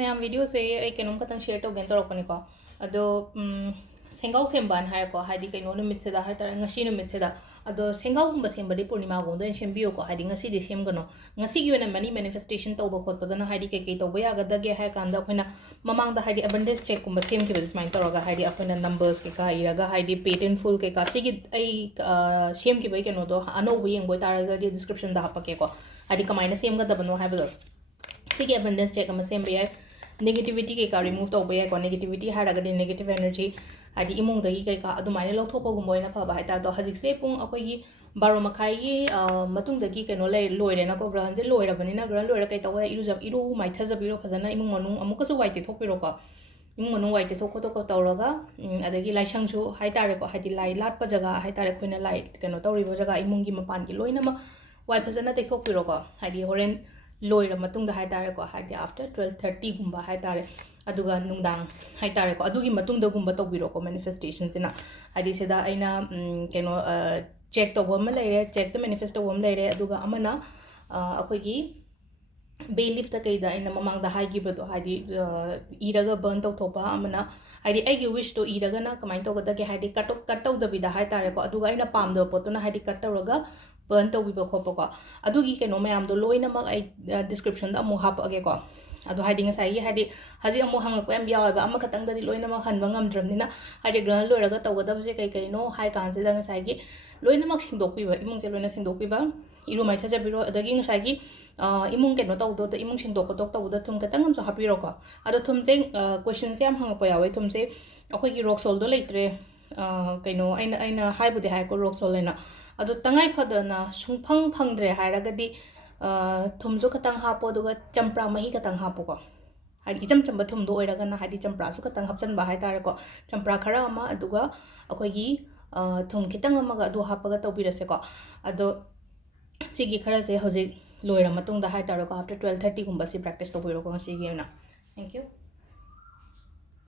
मैं वीडियो से कम खत शेयर तौगे तौरपनीको अदो सेंगाव सेंबान हाइको हाइदी कइनो नुमितसेदा हाइतारे ngasi नुमितसेदा अदो सेंगाव गुंबा सेंबदी पूर्णिमा गोंदो सेंबियोको हाइदी ngasi दि सेमगनो ngasi गी ओना मनी मैनिफेस्टेशन तौबा खोतपदना हाइदी कई तौबा यागदगे हाइ कांदा अखोइना ममांगदा हाइदी अबंडेंस चेक गुंबा सेमखिबा स्माइन तौरगा हाइदी अखोइना नंबर्स के का इरागा हाइदी पेड इन फुल के का सिगी सेमखिबा कइनोदो अनौबो येंगबो तारगा डिस्क्रिप्शन दा हापकेको हाइदी कमाइना सेमगदबनो हाइबदो सिगी अबंडेंस चेक अमा सेमबे याइ नेगेटिविटी के का रिमूव तौबा याइ को नेगेटिविटी हारगदि नेगेटिव एनर्जी हाइदी इमुंगदगी कई का अदुमाइना लौथोपगुंबो ओइना फबा हाइता दो हजिकसे पुंग अखोइगी 12 मखाइगी मतुंगदगी कइनो ले लोइरेना को ग्रहण जे लोइरबनिना ग्रहण लोइरा कई तौबा इरु माइथजबिरो फजना इमुंग मनु अमुकसु वाइते थोकपिरो को इमुंग मनु वाइते थोको तो तौरगा अदगी लाइसंगसु हाइतारे को हाइदी लाई लाटपा जगह हाइतारे खोइना लाई कइनो तौरिबो जगह इमुंगी मपान की लोइना वाइ फजना तेथोकपिरो को हाइदी होरेन लोइरा मतुंगदा हाइतारे को हाइदी आफ्टर 12:30 गुंबा हाइतारे अदुगा नुंगदांग हाइतारे को अदुगी मतुंगदा गुंबा तौबिरो को मैनिफेस्टेशन सिना हाइदी सेदा आइना कइनो चेक तौबा म लेरे चेक द मैनिफेस्ट तौबा म लेरे अदुगा अमना अखोइगी बेलिफ त कइदा आइना ममांगदा हाइगिबदो हाइदी इरागा बर्न तौथोपा अमना हाइदी आइगी विश तो इरागा ना कमाइन तौगदगे हाइदी कट तौदबिदा हाइतारे को अदुगा आइना पामदो पोतोना हाइदी कट तौरगा बर्न तौबिबा खोपको अदुगी कइनो मयामदो लोइनमक आई डिस्क्रिप्शन दा अमु हापअगेको अदो हाइदी ngसाई हाइदी हजि अमु हंगको एम यावबा अमा खतंगदि लोइनमक हनबा ngamdramnina हाइदी ग्रहण लोइरगा तौगदबसे कई कइनो हाइ कांसेदा ngसाइगी लोइनमक सिंदोकपिबा इमुंगसे लोइना सिंदोकपिबा इरु माइथजबिरो अदगी ngसाइगी इमुंग केनो तौदो त इमुंग सिंदोकतो तौदा थुम खतंगमसो हापिरोको अदो थुमसे क्वेश्चन से हम हंगपो यावे थुमसे अखोइगी रॉक सोल्डो लेत्रे कइनो आइना हाइबुदे हाइको रॉक सोल्लेना अदो तंगाई फदना सुंफंग फंगद्रे हाइरगदि थुमजो खतंग हापो दुगा चंप्रा मही खतंग हापो को हाइदी इचम चंबा थुमदो ओइरगना हाइदी चंप्रा सु खतंग हपचनबा हाइतारे को चंप्रा खरा अमा अदुगा अखोइगी थुम खितंग अमगा अदु हापगा तौबिरसे को अदो सिगी खरा से हजिक लोइरा मतुंगदा हाइतारे को आफ्टर 12:30 गुंबा सि प्रैक्टिस तौबिरो को सिगी ना थैंक यू